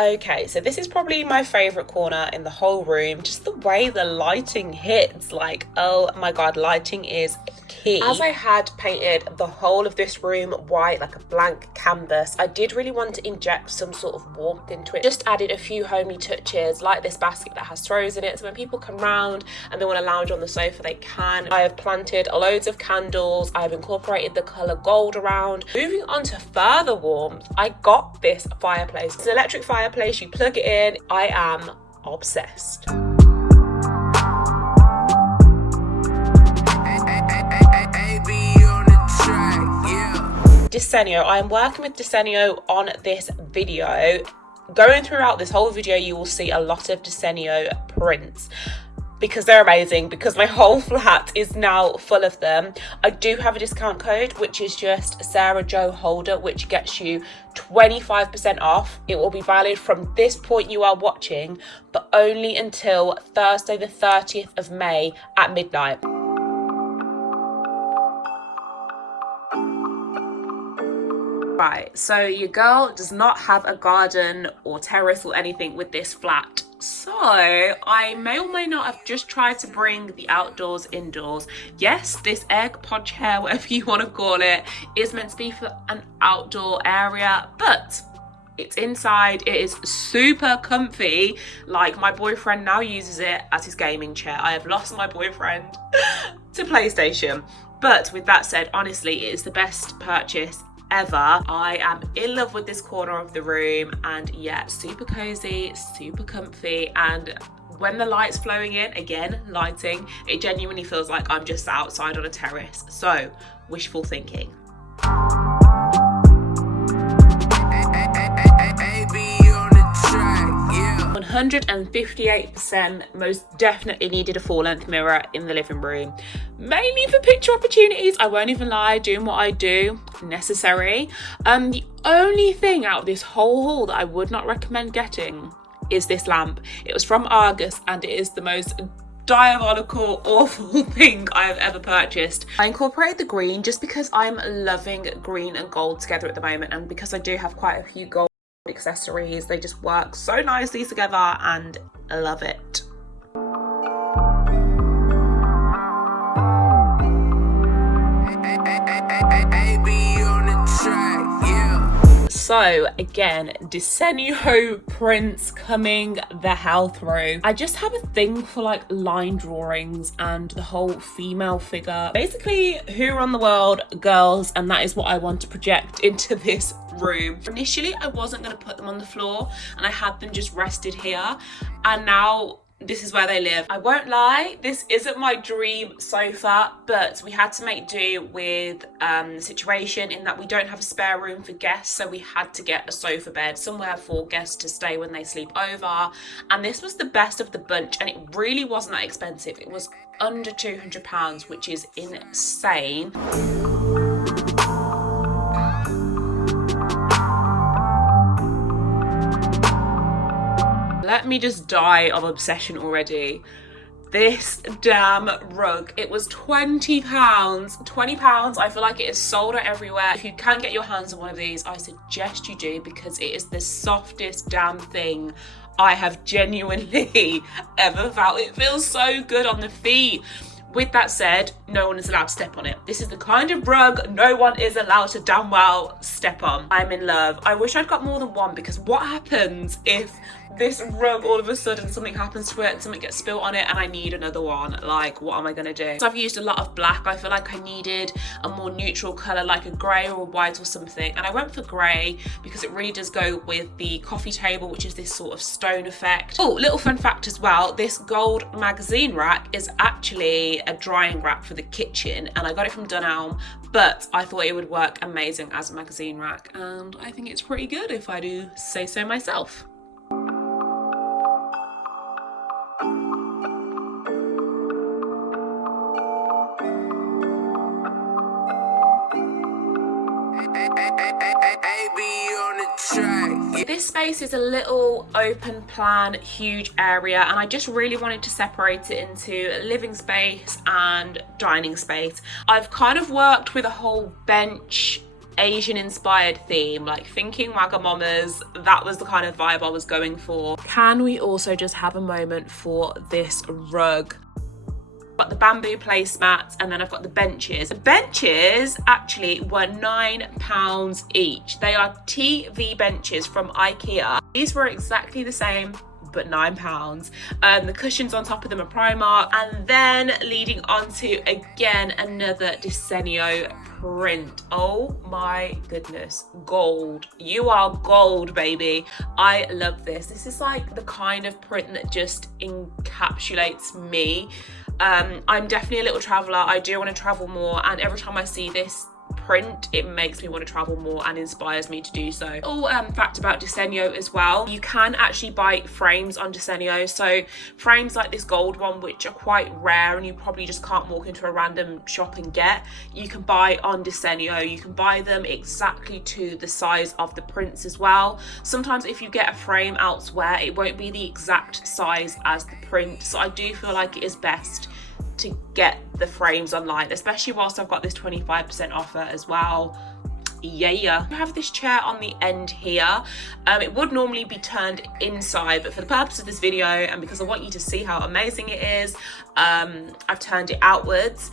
Okay, so this is probably my favorite corner in the whole room. Just the way the lighting hits, like, oh my god, lighting is key. As I had painted the whole of this room white, like a blank canvas, I did really want to inject some sort of warmth into it. Just added a few homely touches, like this basket that has throws in it, so when people come round and they want to lounge on the sofa, they can. I have planted loads of candles. I've incorporated the colour gold around. Moving on to further warmth, I got this fireplace. It's an electric fireplace, you plug it in. I am obsessed. Desenio. I am working with Desenio on this video. Going throughout this whole video, you will see a lot of Desenio prints because they're amazing, because my whole flat is now full of them. I do have a discount code, which is just Sarahjoholder, which gets you 25% off. It will be valid from this point you are watching, but only until Thursday the 30th of May at midnight. Right, so your girl does not have a garden or terrace or anything with this flat. So I may or may not have just tried to bring the outdoors indoors. Yes, this egg pod chair, whatever you want to call it, is meant to be for an outdoor area, but it's inside. It is super comfy. Like, my boyfriend now uses it as his gaming chair. I have lost my boyfriend to PlayStation. But with that said, honestly, it is the best purchase ever. I am in love with this corner of the room, and yeah, super cozy, super comfy, and when the light's flowing in, again, lighting, it genuinely feels like I'm just outside on a terrace. So, wishful thinking. 158% most definitely needed a full-length mirror in the living room, mainly for picture opportunities. I won't even lie, doing what I do, necessary. The only thing out of this whole haul that I would not recommend getting is this lamp. It was from Argos and it is the most diabolical, awful thing I have ever purchased. I incorporated the green just because I'm loving green and gold together at the moment, and because I do have quite a few gold accessories, they just work so nicely together and I love it. So again, Desenio prints coming the hell through. I just have a thing for like line drawings and the whole female figure. Basically, who run the world? Girls, and that is what I want to project into this room. Initially, I wasn't going to put them on the floor and I had them just rested here, and now this is where they live. I won't lie, this isn't my dream sofa, but we had to make do with the situation in that we don't have a spare room for guests, so we had to get a sofa bed somewhere for guests to stay when they sleep over, and this was the best of the bunch, and it really wasn't that expensive. It was under £200, which is insane. Let me just die of obsession already. This damn rug, it was £20. £20, I feel like it is sold out everywhere. If you can get your hands on one of these, I suggest you do, because it is the softest damn thing I have genuinely ever felt. It feels so good on the feet. With that said, no one is allowed to step on it. This is the kind of rug no one is allowed to damn well step on. I'm in love. I wish I'd got more than one, because what happens if this rug, all of a sudden something happens to it, something gets spilt on it and I need another one? Like, what am I gonna do? So I've used a lot of black. I feel like I needed a more neutral color, like a gray or a white or something, and I went for gray because it really does go with the coffee table, which is this sort of stone effect. Oh, little fun fact as well, this gold magazine rack is actually a drying rack for the kitchen, and I got it from Dunelm, but I thought it would work amazing as a magazine rack, and I think it's pretty good if I do say so myself. This space is a little open plan, huge area, and I just really wanted to separate it into living space and dining space. I've kind of worked with a whole bench Asian inspired theme, like thinking Wagamamas. That was the kind of vibe I was going for. Can we also just have a moment for this rug? Got the bamboo placemats, and then I've got the benches. The benches actually were £9 each. They are TV benches from Ikea. These were exactly the same, but £9. The cushions on top of them are Primark, and then leading on to again another Desenio print. Oh my goodness, gold. You are gold, baby. I love this. This is like the kind of print that just encapsulates me. I'm definitely a little traveler. I do want to travel more, and every time I see this print, it makes me want to travel more and inspires me to do so. Fact about Desenio as well, you can actually buy frames on Desenio. So frames like this gold one, which are quite rare and you probably just can't walk into a random shop and get, you can buy on Desenio. You can buy them exactly to the size of the prints as well. Sometimes if you get a frame elsewhere, it won't be the exact size as the print. So I do feel like it is best to get the frames online, especially whilst I've got this 25% offer as well. Yeah, I have this chair on the end here. It would normally be turned inside, but for the purpose of this video and because I want you to see how amazing it is, I've turned it outwards.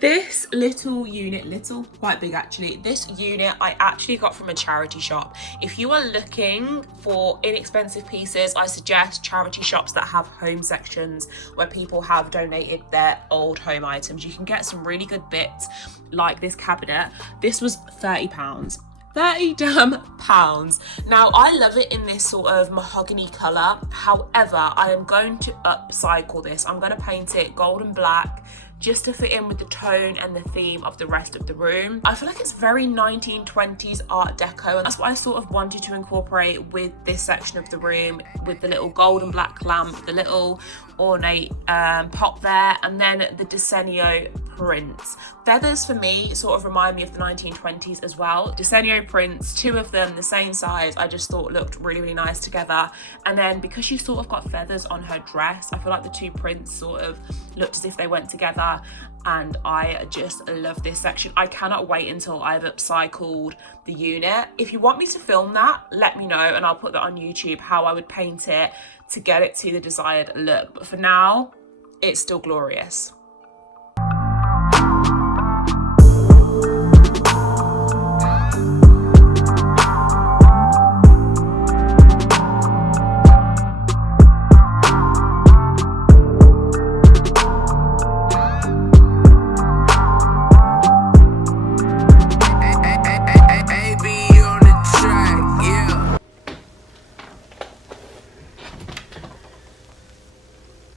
This little unit, quite big actually, this unit I actually got from a charity shop. If you are looking for inexpensive pieces, I suggest charity shops that have home sections where people have donated their old home items. You can get some really good bits like this cabinet. This was £30. 30 damn pounds. Now I love it in this sort of mahogany colour. However, I am going to upcycle this. I'm going to paint it gold and black just to fit in with the tone and the theme of the rest of the room. I feel like it's very 1920s Art Deco, and that's what I sort of wanted to incorporate with this section of the room, with the little gold and black lamp, the little ornate pop there, and then the Desenio prints. Feathers for me sort of remind me of the 1920s as well. Desenio prints, two of them the same size, I just thought looked really, really nice together. And then because she sort of got feathers on her dress, I feel like the two prints sort of looked as if they went together, and I just love this section. I cannot wait until I've upcycled the unit. If you want me to film that, let me know and I'll put that on YouTube, how I would paint it to get it to the desired look. But for now, it's still glorious.